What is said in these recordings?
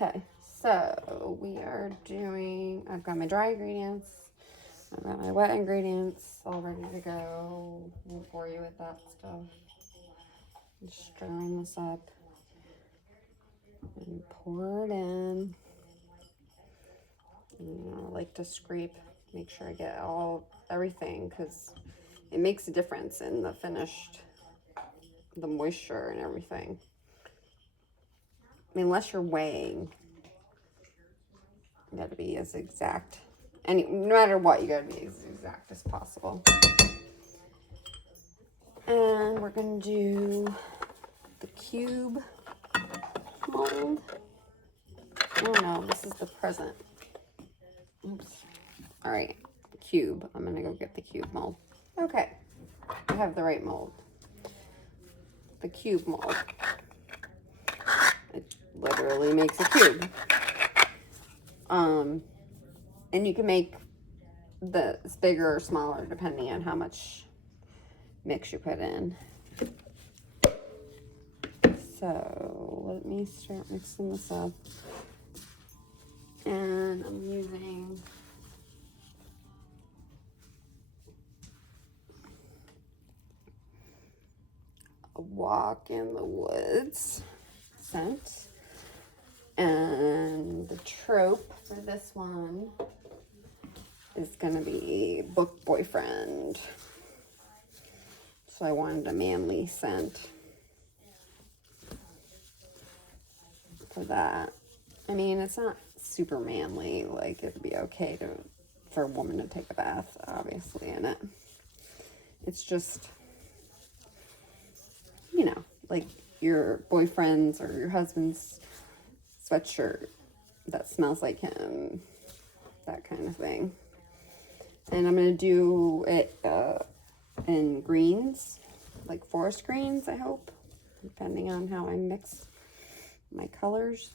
Okay, so we are doing, I've got my dry ingredients, I've got my wet ingredients all ready to go. Won't bore you with that stuff. Just stirring this up and pour it in. And I like to scrape, make sure I get everything, because it makes a difference in the finished, the moisture and everything. I mean, unless you're weighing, you got to be as exact. And no matter what, you got to be as exact as possible. And we're going to do the cube mold. Oh no, this is the present. Oops. All right, cube. I'm going to go get the cube mold. Okay, I have the right mold. The cube mold. It literally makes a cube. And you can make this bigger or smaller depending on how much mix you put in. So let me start mixing this up. And I'm using a Walk in the Woods scent. And the trope for this one is gonna be Book Boyfriend. So I wanted a manly scent for that. I mean, it's not super manly, like it'd be okay for a woman to take a bath, obviously, in it. It's just, you know, like your boyfriend's or your husband's sweatshirt that smells like him, that kind of thing. And I'm gonna do it in greens, like forest greens, I hope, depending on how I mix my colors.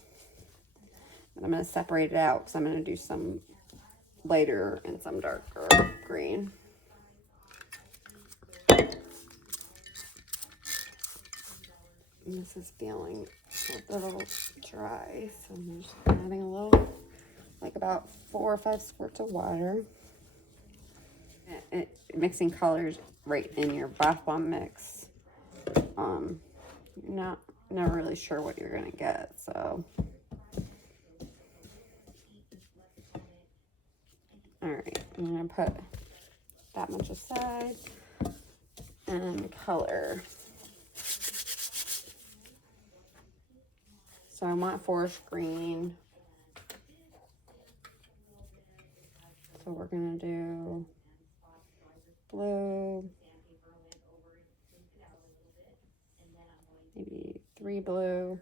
And I'm gonna separate it out because I'm gonna do some lighter and some darker green. And this is feeling a little dry, so I'm just adding a little, like about 4 or 5 squirts of water. Mixing colors right in your bath bomb mix. You're never really sure what you're gonna get, so. All right, I'm gonna put that much aside and color. So I want forest green. So we're gonna do blue, maybe 3 blue.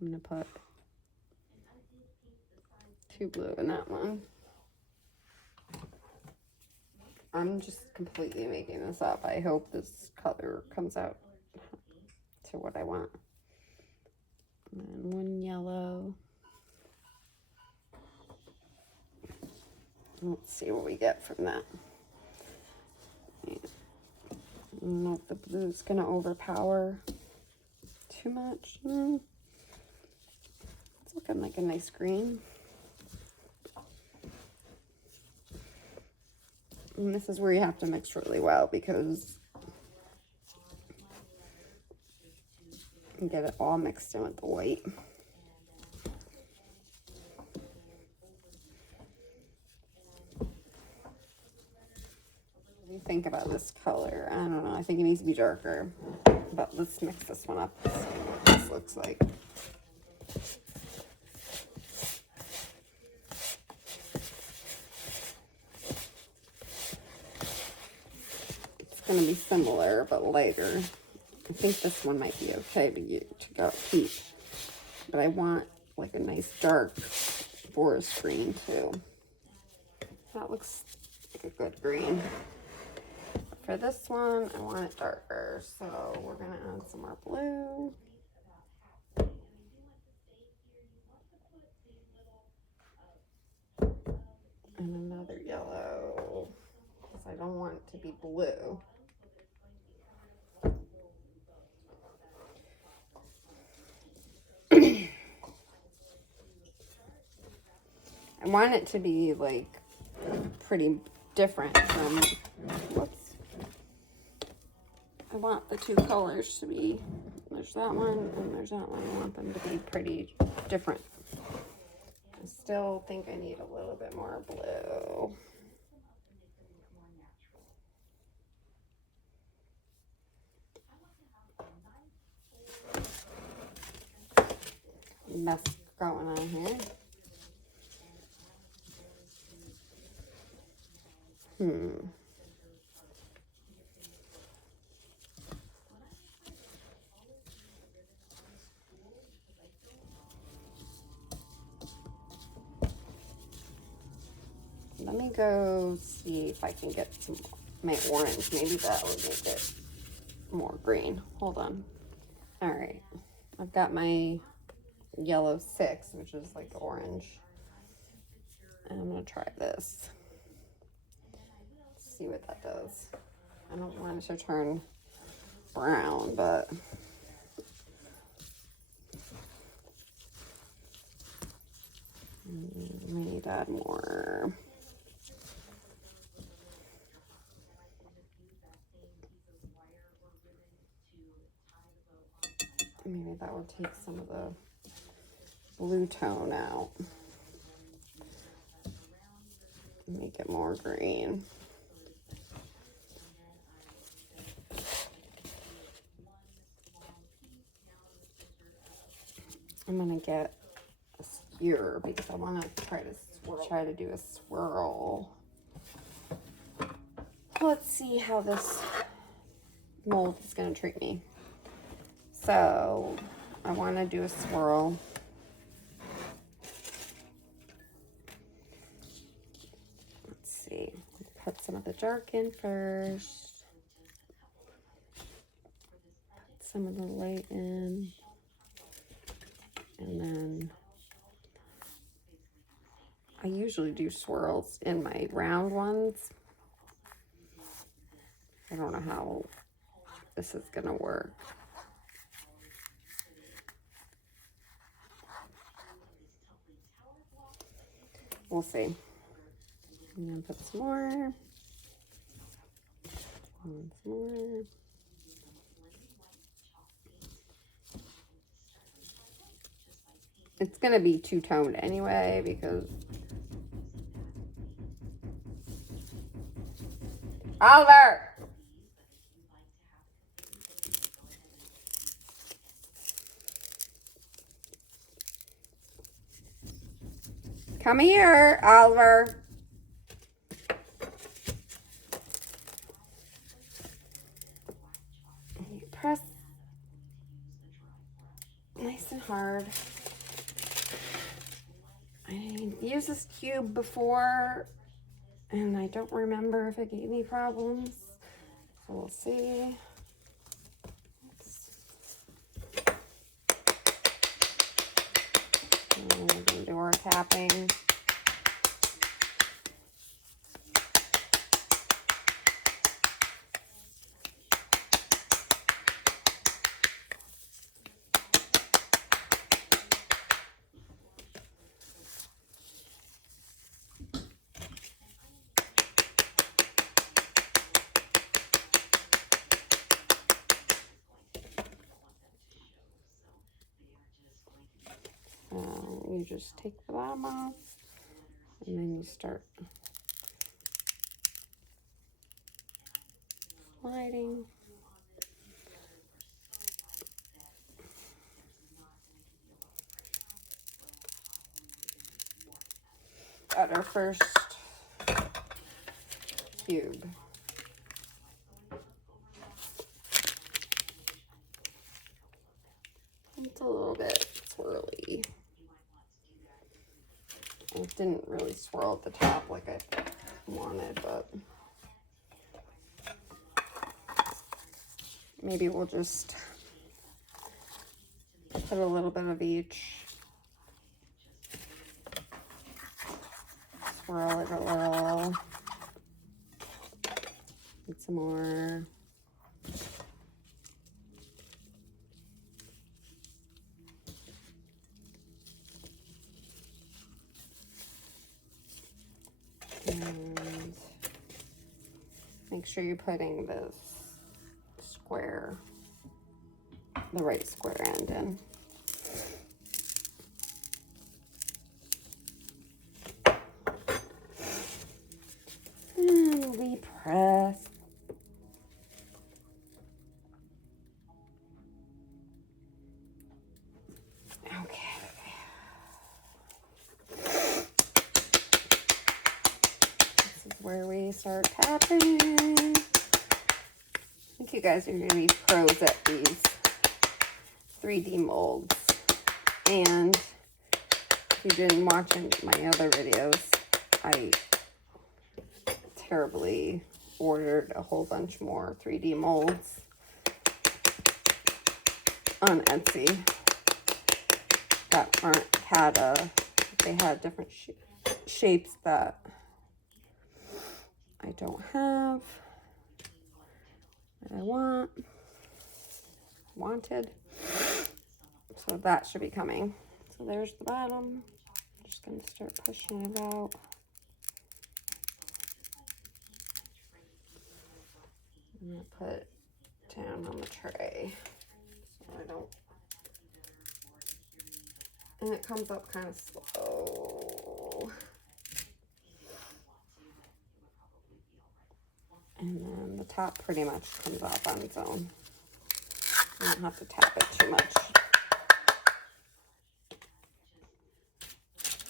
I'm gonna put 2 blue in that one. I'm just completely making this up. I hope this color comes out to what I want. And then 1 yellow. Let's see what we get from that. I don't know if the blue's gonna overpower too much. It's looking like a nice green. And this is where you have to mix really well because you get it all mixed in with the white. What do you think about this color? I don't know. I think it needs to be darker. But let's mix this one up and see what this looks like. It's going to be similar, but lighter. I think this one might be okay to go keep. But I want like a nice dark forest green too. That looks like a good green. For this one, I want it darker, so we're gonna add some more blue. And another yellow, because I don't want it to be blue. I want it to be like pretty different from, whoops. I want the two colors to be, there's that one and there's that one. I want them to be pretty different. I still think I need a little bit more blue. Mess going on here. Let me go see if I can get some, my orange. Maybe that would make it more green. Hold on. All right. I've got my yellow 6, which is like orange. And I'm going to try this. See what that does. I don't want it to turn brown, but I need to add more. Maybe that will take some of the blue tone out. Make it more green. I'm gonna get a skewer because I want to try to do a swirl. Let's see how this mold is gonna treat me. So I want to do a swirl. Let's see. Put some of the dark in first. Put some of the light in. And then I usually do swirls in my round ones. I don't know how this is gonna work. We'll see. And then put some more. And some more. It's gonna be two-toned anyway because Oliver! Come here, Oliver. You press nice and hard. I used this cube before and I don't remember if it gave me problems. So we'll see. And we're going to do our tapping. You just take the bottom off and then you start sliding. At our first cube. It's a little bit swirly. It didn't really swirl at the top like I wanted, but maybe we'll just put a little bit of each. Swirl it a little. Get some more. And make sure you're putting this square, the right square end in. And we press. Okay. This is where we start tapping. I think you guys are going to be pros at these 3D molds. And if you've been watching my other videos, I terribly ordered a whole bunch more 3D molds on Etsy that they had different shapes that I don't have, that I wanted. So that should be coming. So there's the bottom. I'm just going to start pushing it out. I'm going to put it down on the tray so I don't. And it comes up kind of slow. And then the top pretty much comes off on its own. You don't have to tap it too much.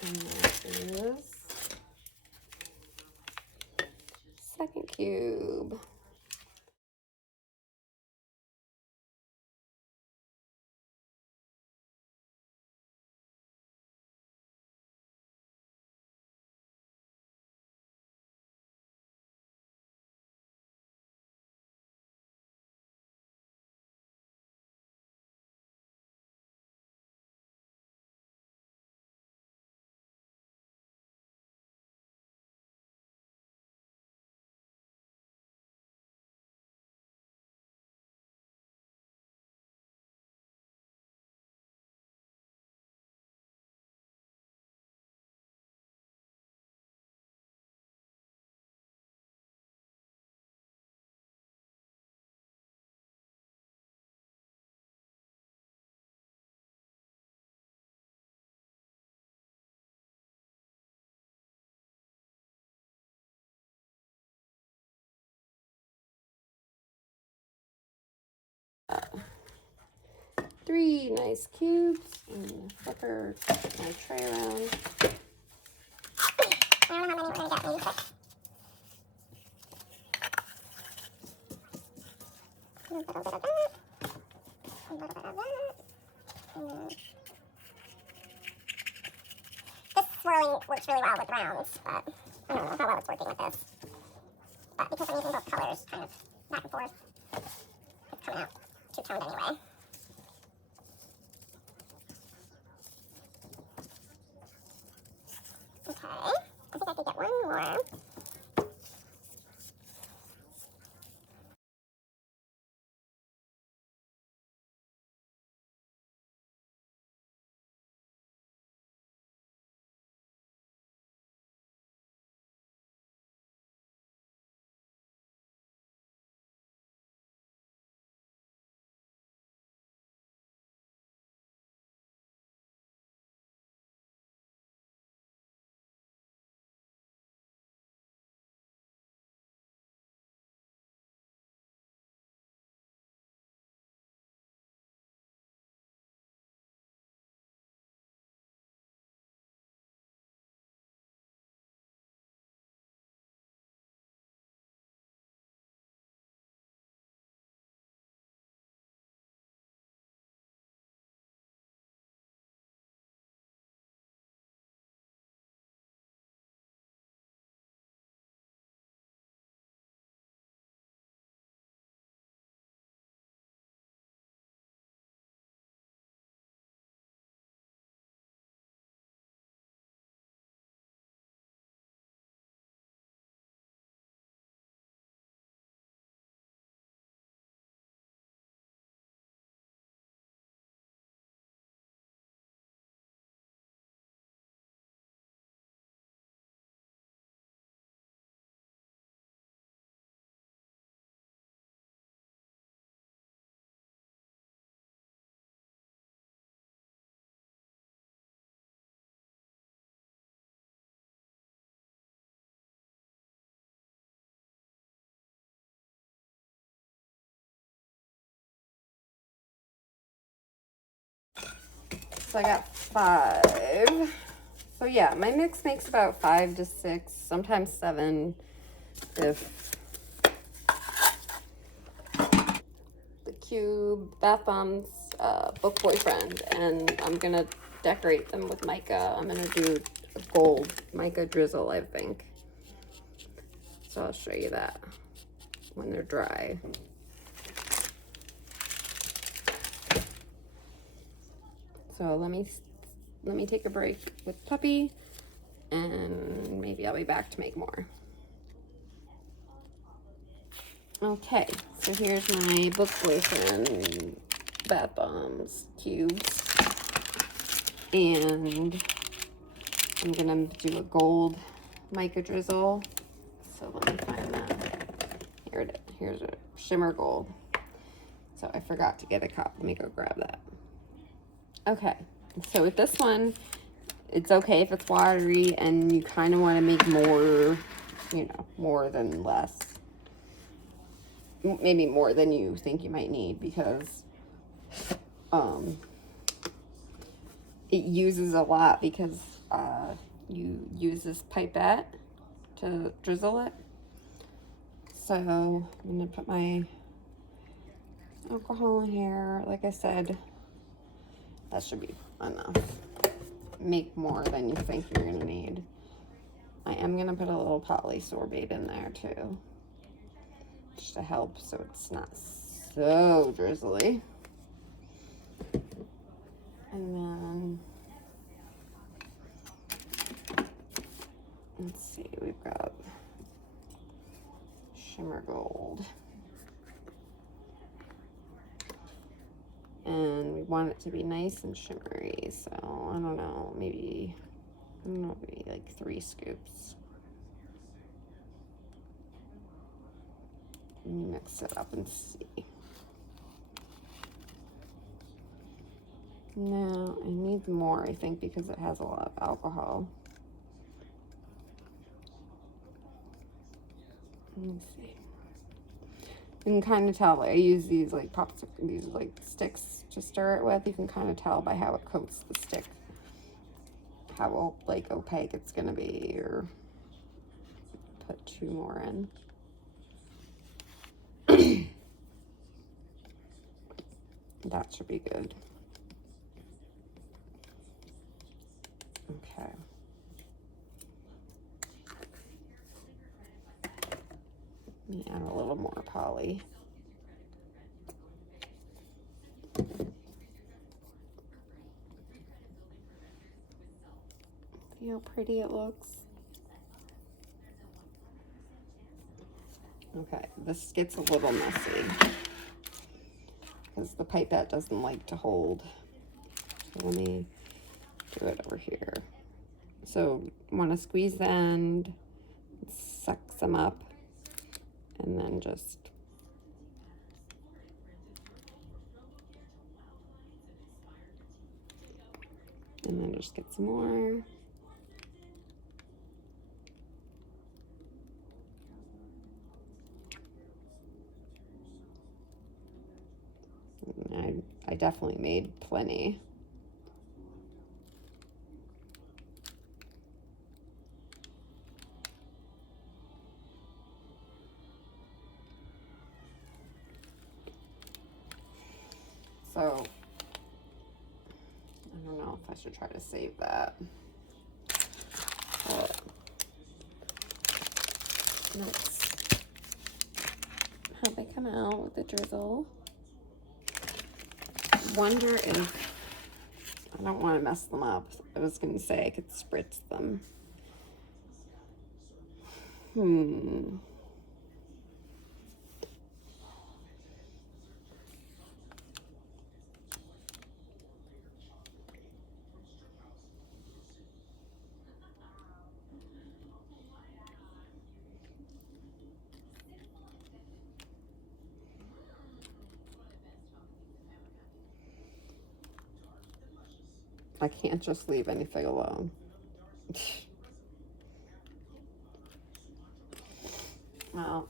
And there is second cube. Three nice cubes, and flip my tray around. I don't know how many we're gonna get, maybe 6. A little bit of that, a little bit of that, and then this swirling works really well with rounds, but I don't know how well it's working with this. But because I'm using both colors kind of back and forth, it's coming out two-toned anyway. Okay, I think I could get one more. so I got 5. So yeah, my mix makes about 5 to 6, sometimes 7 if the Cube Bath Bombs Book Boyfriend, and I'm gonna decorate them with mica. I'm gonna do a gold mica drizzle, I think. So I'll show you that when they're dry. So let me take a break with Puppy, and maybe I'll be back to make more. Okay, so here's my Book Boyfriend Bath Bombs cubes, and I'm gonna do a gold mica drizzle. So let me find that. Here it is. Here's a shimmer gold. So I forgot to get a cup. Let me go grab that. Okay, so with this one, it's okay if it's watery and you kind of want to make more, you know, more than less. Maybe more than you think you might need, because it uses a lot, because you use this pipette to drizzle it. So I'm gonna put my alcohol in here. Like I said, that should be enough. Make more than you think you're gonna need. I am gonna put a little polysorbate in there too, just to help so it's not so drizzly. And then let's see, we've got shimmer gold, and we want it to be nice and shimmery, so I don't know, maybe like 3 scoops. Let me mix it up and see. No, I need more, I think, because it has a lot of alcohol. Let me see. You can kind of tell, I use these like these like sticks to stir it with. You can kind of tell by how it coats the stick how like opaque it's gonna be, or put 2 more in. That should be good. Okay. Let me add a little more poly. See how pretty it looks? Okay, this gets a little messy because the pipette doesn't like to hold. So let me do it over here. So you want to squeeze the end, suck some up, and then just get some more. I definitely made plenty. So I don't know if I should try to save that. Let's how they come out with the drizzle. Wonder if I don't want to mess them up. I was going to say I could spritz them. I can't just leave anything alone. Well,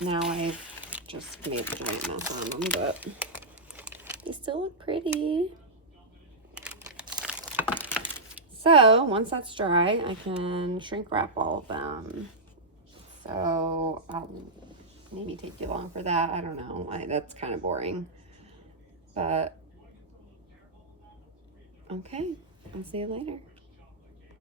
now I've just made a giant mess on them, but they still look pretty. So once that's dry, I can shrink wrap all of them. So I'll maybe take you along for that. I don't know. That's kind of boring. But okay, I'll see you later.